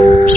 What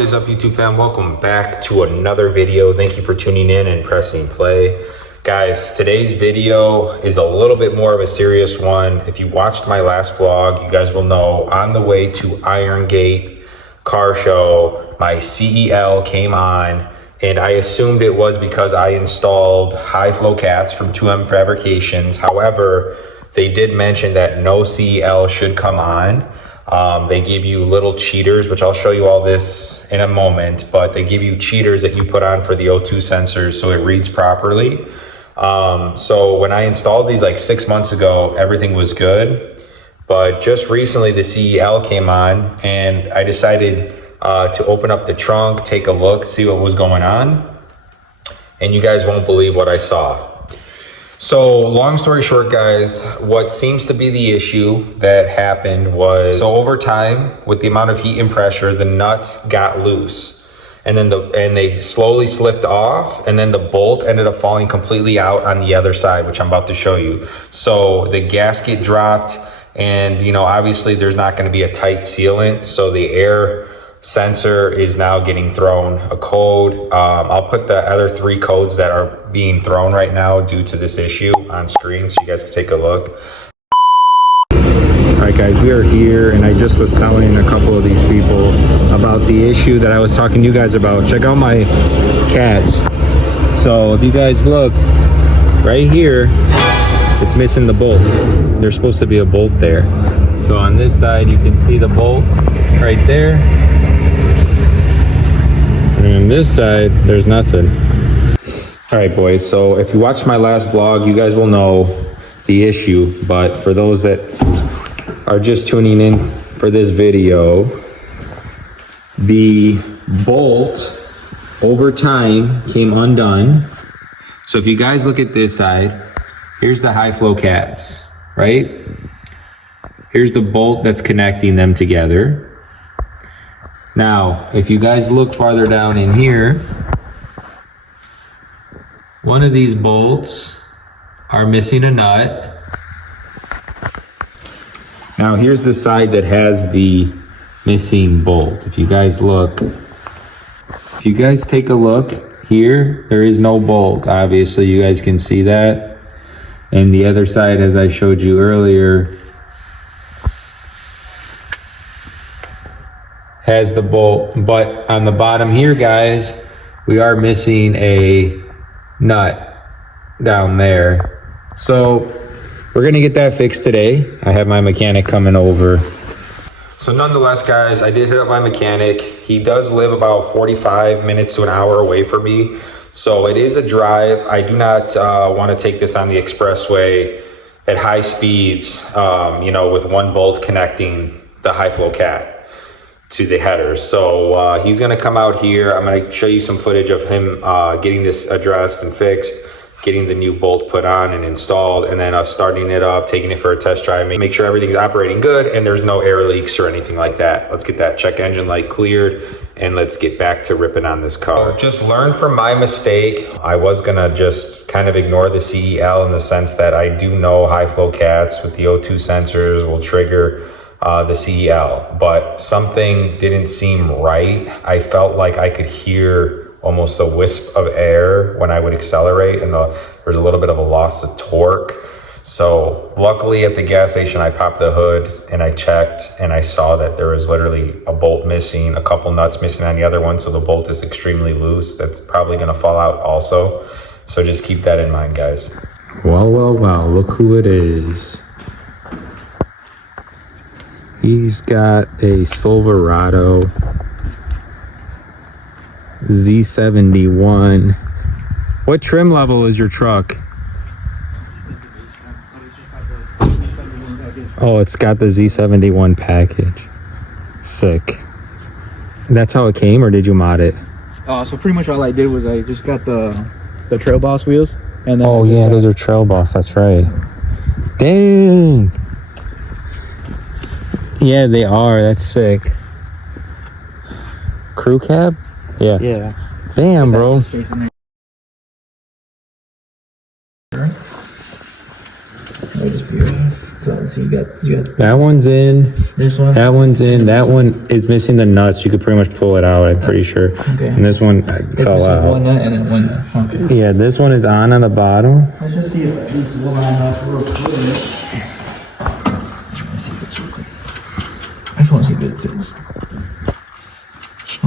is up, YouTube fam? Welcome back to another video. Thank you for tuning in and pressing play. Guys, today's video is a little bit more of a serious one. If you watched my last vlog, you guys will know on the way to Iron Gate car show, my CEL came on, and I assumed it was because I installed high flow cats from 2M Fabrications. However, they did mention that no CEL should come on. They give you little cheaters, which I'll show you all this in a moment, but they give you cheaters that you put on for the O2 sensors so it reads properly. So when I installed these like 6 months ago, everything was good. But just recently the CEL came on and I decided to open up the trunk, take a look, see what was going on. And you guys won't believe what I saw. So long story short, guys, what seems to be the issue that happened was, so over time with the amount of heat and pressure, the nuts got loose and then they slowly slipped off, and then the bolt ended up falling completely out on the other side, which I'm about to show you. So the gasket dropped, and you know, obviously there's not going to be a tight sealant, so the air sensor is now getting thrown a code. I'll put the other 3 codes that are being thrown right now due to this issue on screen so you guys can take a look. All right guys, we are here and I just was telling a couple of these people about the issue that I was talking to you guys about. Check out my cats. So if you guys look right here, it's missing the bolt. There's supposed to be a bolt there. So on this side you can see the bolt right there. And on this side, there's nothing. All right, boys, so if you watched my last vlog, you guys will know the issue, but for those that are just tuning in for this video, the bolt over time came undone. So if you guys look at this side, here's the high flow cats, right? Here's the bolt that's connecting them together. Now, if you guys look farther down in here, one of these bolts are missing a nut. Now, here's the side that has the missing bolt. If you guys look, if you guys take a look here, there is no bolt. Obviously, you guys can see that. And the other side, as I showed you earlier, has the bolt, but on the bottom here, guys, we are missing a nut down there. So we're gonna get that fixed today. I have my mechanic coming over. So nonetheless, guys, I did hit up my mechanic. He does live about 45 minutes to an hour away from me. So it is a drive. I do not want to take this on the expressway at high speeds, you know, with one bolt connecting the high flow cat to the headers. So he's gonna come out here. I'm gonna show you some footage of him getting this addressed and fixed, getting the new bolt put on and installed, and then us starting it up, taking it for a test drive, make sure everything's operating good and there's no air leaks or anything like that. Let's get that check engine light cleared and let's get back to ripping on this car. Just learn from my mistake. I was gonna just kind of ignore the CEL in the sense that I do know high flow cats with the O2 sensors will trigger the CEL, but something didn't seem right. I felt like I could hear almost a wisp of air when I would accelerate, and there was a little bit of a loss of torque. So luckily at the gas station, I popped the hood and I checked and I saw that there was literally a bolt missing, a couple nuts missing on the other one. So the bolt is extremely loose. That's probably gonna fall out also. So just keep that in mind, guys. Well, well, well, look who it is. He's got a Silverado Z71. What trim level is your truck? Oh, it's got the Z71 package. Sick. That's how it came, or did you mod it? So pretty much all I did was I just got the Trail Boss wheels, and then Oh yeah, those are Trail Boss. That's right. Dang. Yeah, they are. That's sick. Crew cab? Yeah. Yeah. Damn, bro. So you got That one's in. this one. That one's in. That one is missing the nuts. You could pretty much pull it out, I'm pretty sure. Okay. And this one fell out. One nut and then one nut. Okay. Yeah, this one is on the bottom. Let's just see if this will line up real quick. I just want to see if it fits. I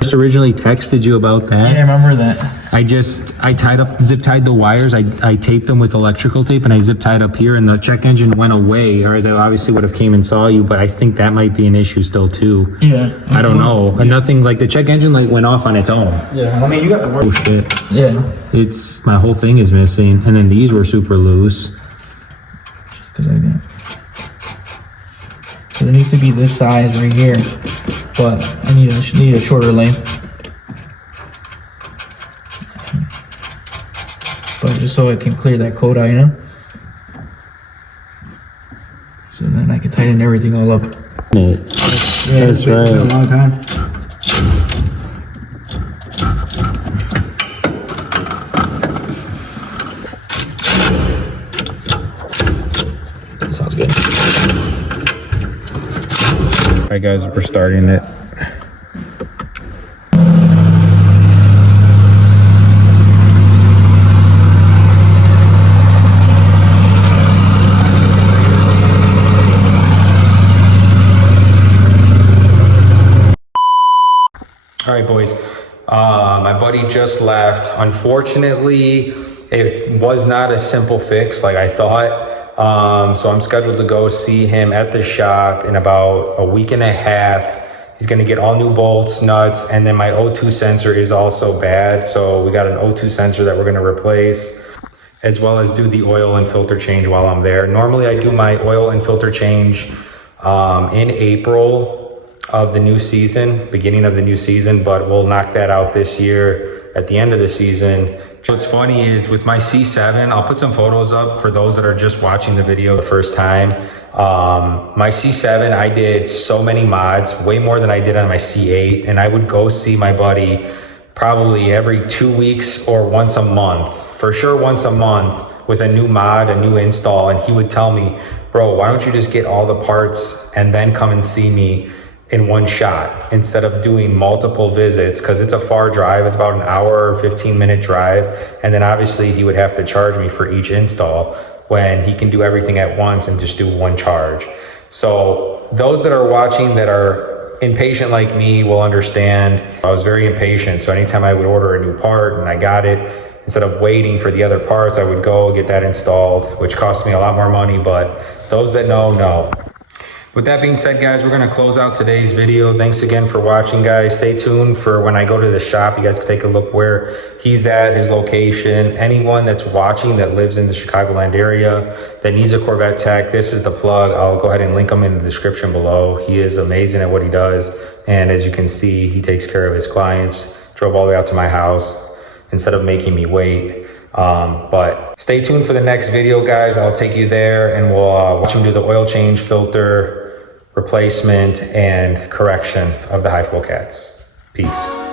just originally texted you about that. Yeah, I remember that. I zip tied the wires. I taped them with electrical tape and I zip tied up here and the check engine went away, or as I obviously would have came and saw you, but I think that might be an issue still too. Yeah. I don't know. And nothing, like the check engine light went off on its own. Yeah, I mean, you got the work. Oh shit. Yeah. It's, my whole thing is missing. And then these were super loose. Because I got. So it needs to be this size right here, but I need a shorter length. But just so it can clear that coat out, you know? So then I can tighten everything all up. Yeah, that's right. It's been a long time. That sounds good. All right, guys, we're starting it. All right, boys. My buddy just left. Unfortunately, it was not a simple fix like I thought. So I'm scheduled to go see him at the shop in about a week and a half. He's gonna get all new bolts, nuts, and then my O2 sensor is also bad. So we got an O2 sensor that we're gonna replace, as well as do the oil and filter change while I'm there. Normally I do my oil and filter change in April of the new season, beginning of the new season, but we'll knock that out this year at the end of the season. What's funny is with my C7, I'll put some photos up for those that are just watching the video the first time. My C7, I did so many mods, way more than I did on my C8, and I would go see my buddy probably every 2 weeks or once a month, for sure once a month, with a new mod, a new install, and he would tell me, bro, why don't you just get all the parts and then come and see me in one shot instead of doing multiple visits, because it's a far drive. It's about an hour or 15-minute drive, and then obviously he would have to charge me for each install when he can do everything at once and just do one charge. So those that are watching that are impatient like me will understand. I was very impatient, so anytime I would order a new part and I got it, instead of waiting for the other parts, I would go get that installed, which cost me a lot more money, but those that know. With that being said, guys, we're going to close out today's video. Thanks again for watching, guys. Stay tuned for when I go to the shop. You guys can take a look where he's at, his location. Anyone that's watching that lives in the Chicagoland area that needs a Corvette tech, this is the plug. I'll go ahead and link him in the description below. He is amazing at what he does. And as you can see, he takes care of his clients. Drove all the way out to my house instead of making me wait. But stay tuned for the next video, guys. I'll take you there and we'll watch him do the oil change, filter replacement, and correction of the high flow cats. Peace.